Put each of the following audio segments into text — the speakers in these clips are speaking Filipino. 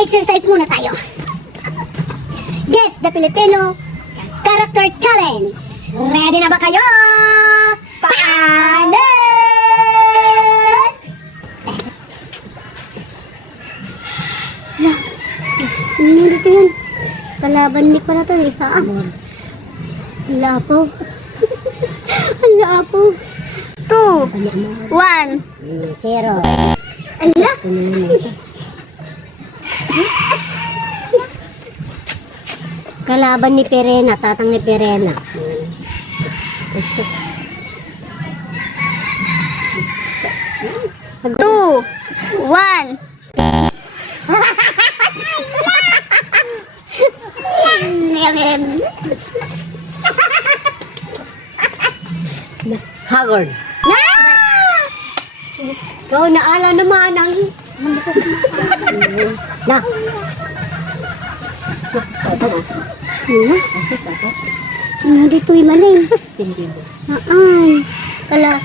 Exercise muna tayo. Guess the Filipino Character Challenge. Ready na ba kayo? Paano? Ano dito yun? Kalaban ni pala to eh. Wala po. Wala po. 2, 1, 0. Ala? Kalaban ni Perena, tatang ni Perena. 2, 1. Haggard. Ikaw naala naman ang... Na. Dito yung maling. Kala,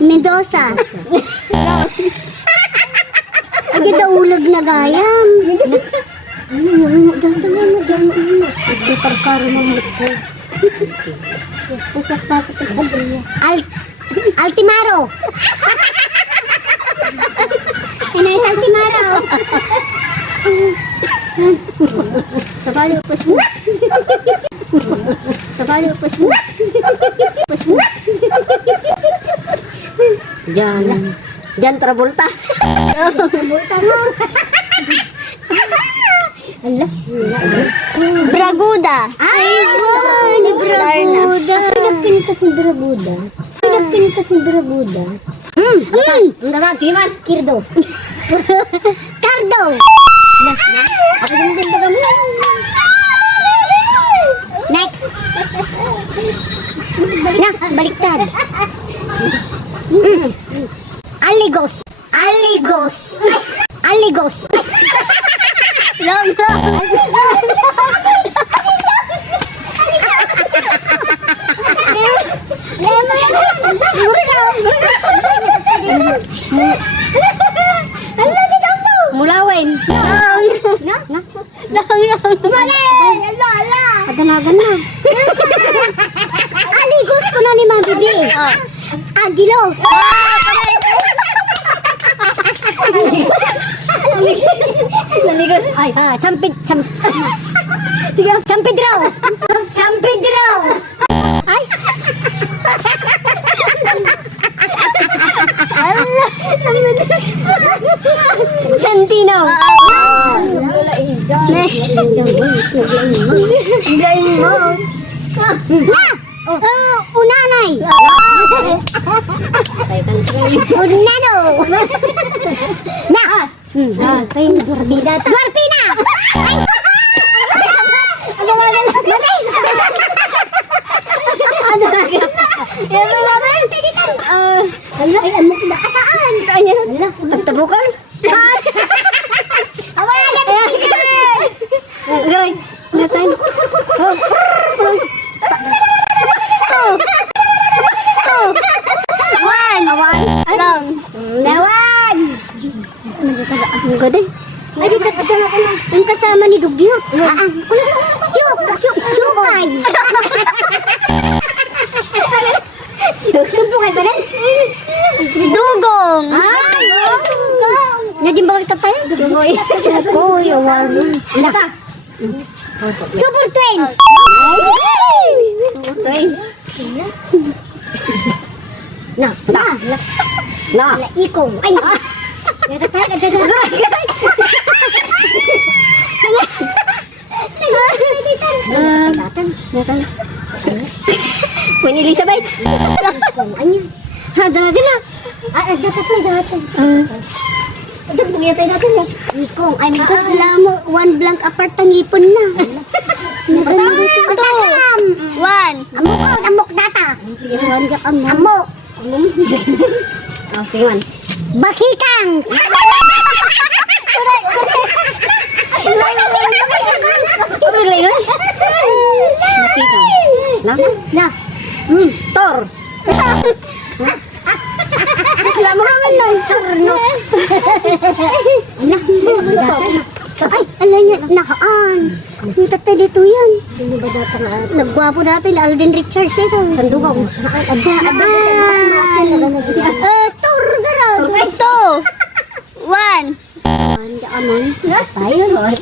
Mendoza. Ay, ito ulag na gayam. Altimaro. Ano yung Altimaro? Sabali upos mo. Sabali upos mo. Jan Travolta. Travolta mo. Ala. Braguda. Ay, ni Braguda. Pinagpinitas ni Braguda. Siman. Kirdo. Cardo. Ako din baga mo. Next. Na, baliktad. Aligos. Long. Mulawin. Aganagan na. Aligos ko na ni Mami B. Agilos. Naligos. Ay, Sige, San Pedro. Ay. Santino. Next. Unanay. Unano. Na. Kayo Dwarpina. Ay, ano na kataan? Pagtabukan. Garay. Natain. Long. Lawan. Ang ganda. Ay, yung kasama ni Dugyot. Sukay. Tumpukay ba rin? Dugong. Naging bakit tayo? Sukoy. Super Twins. Na. Ikong. Ay. Queen Elizabeth. Dalaga na. Dapat. Dapat natin yan. Ikong. Ay, kasla mo. One blank apart ang ipon na. 2, 1. Amok data. Amok. Sige man. Bakikang. Na. Tor. Islam mo naman ng turno. Ay, alam niya, nakaan. Yung tatay dito yan. Sino ba data na? Nagwapo natin, Alden Richards ito. Sandugaw. Tour garaw. 2, 1. Hindi ka man. Tayo, Lord.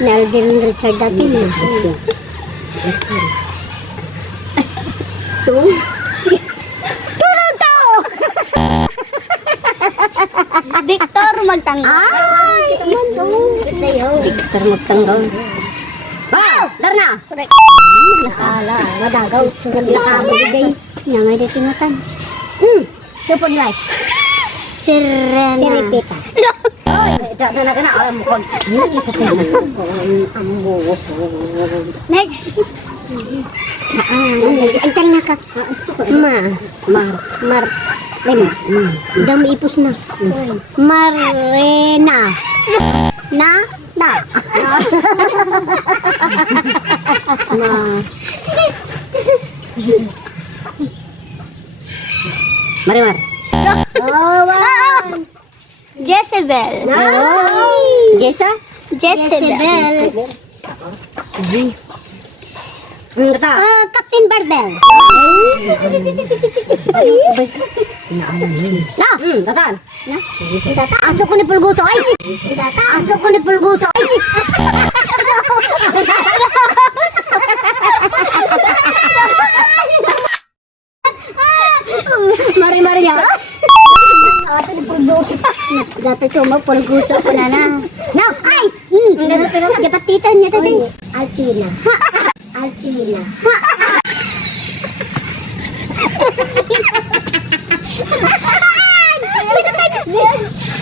Na Alden Richard dati. Turong tao! Victor magtanggol. Ay! Victor magtanggol. Wow! Darna! Correct. Nakala, madagaw. Nakabigay. Nga nga dito tinatan. Super rice. Sirena. Siripita. Dana ka na. Alam mo ko. Next. Antang na ka. Mar. Lima. Dami ipos na. Marena. Na. Marimar. Jezebel. Jessa? Jezebel. Kata. Captain Barbell. Na! Tatan. Aso ko ni Pulguso. Ay! Aso ko ni Pulguso. Ay! Mari-mari niya. Aso ni Pulguso. Dati cuma Pulguso ko na na. No! Ay! Dapat tita niya to din. Alcina. Alcina.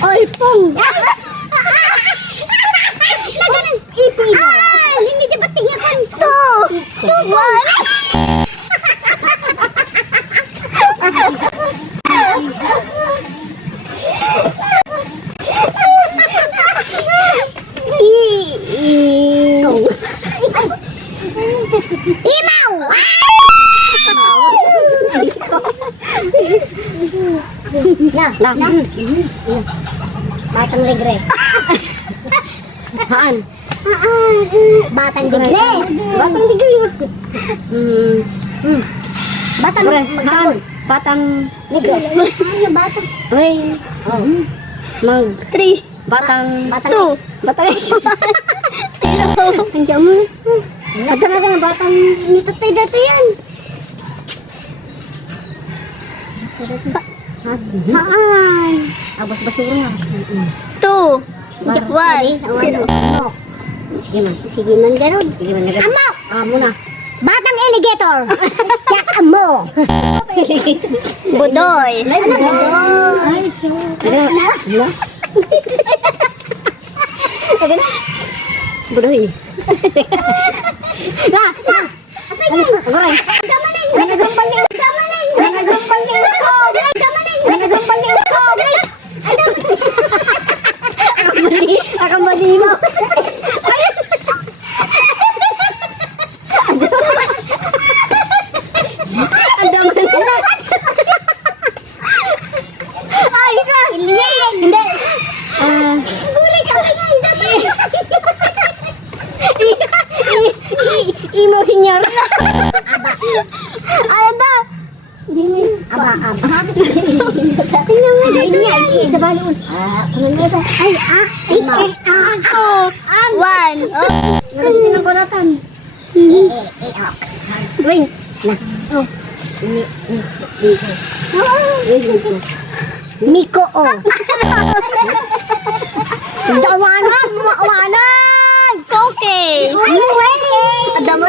Olpong. Naganan ipin. Hindi dapat tingakan to. Tuwan. Imaw! Na. Batang ligre. Haan. Batang ligre. Batang digay. Batang Haan. Batang ligre. Batang. Uy. Mag. 3. Batang. 2. Batang. Andiyan mo. Ada na ng batang nitatay dati yan. Haan. Abos basura. 2. 1. 0. Sige man. Sige man garon. Sige man. Amok! Amo na. Batang alligator. Kaya amo. Budoy. Budoy. Agoy. Akan bali mo. Ay ka. Hindi. Imo senyor. Ano to? Aba. Tingnan mo dito yan. Sa balon. Ay, ako. 1. Hindi na balatan. Wing. Miko, oh. Dawanan! Koke! Ada mo?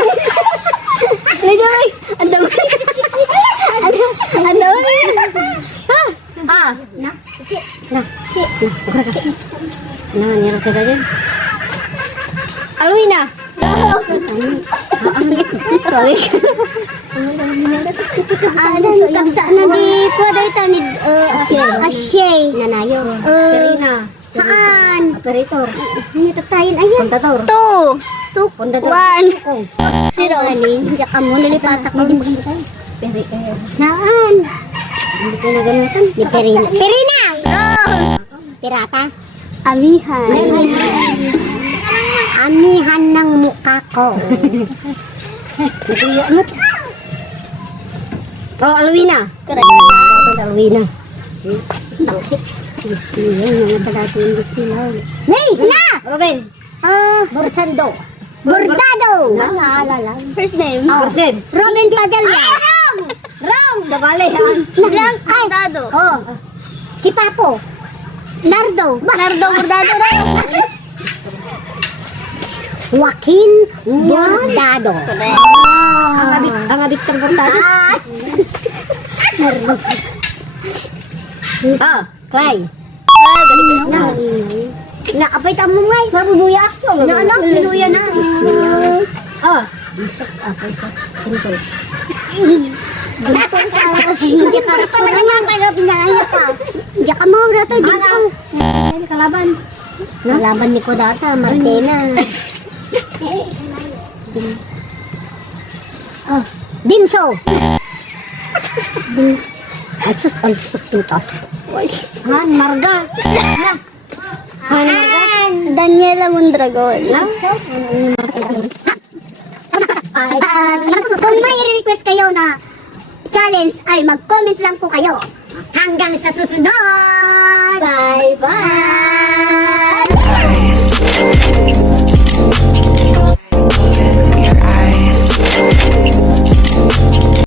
Alwina. Adan kapsa na di pwede ito ni Ashay. Nanayo. Karina. Haan. Operator. Ano tatayin? Ayan. Kontator. 2. Kontator. 1. 0. Diyan ka mo, nilipatak mo. Naan. Hindi pinaganutan. Ni Perina. Perina! Pirata? Amihan. Amihan ng mukha ko. Oh, Alwina. Correct. Alwina. Tausip. Mga talaga yung gusilaw. Nay! Na! Robin. Borsando. Bordado! Naalala. First name? Oh. Person. Roman Cladelia. Rom! Sabali, han. Blanc Bordado. Oh. Chipapo. Nardo. Nardo Bordado na. Joaquin Bordado. Ang Victor Bordado. Ah, Clay. Naapay tamo ngay. Mabubuya ako. Na anak, pinuya na. Oh. Hindi ka talaga nga taga pinaya pa. Hindi ka mo dito dito. Ano kalaban? Laban ni Kodata, Markena. Oh, Dimso. Asus, ang tutas. Han Marga. Han Marga. Daniela Mondragon. Kung may request kayo na challenge ay mag-comment lang po kayo. Hanggang sa susunod!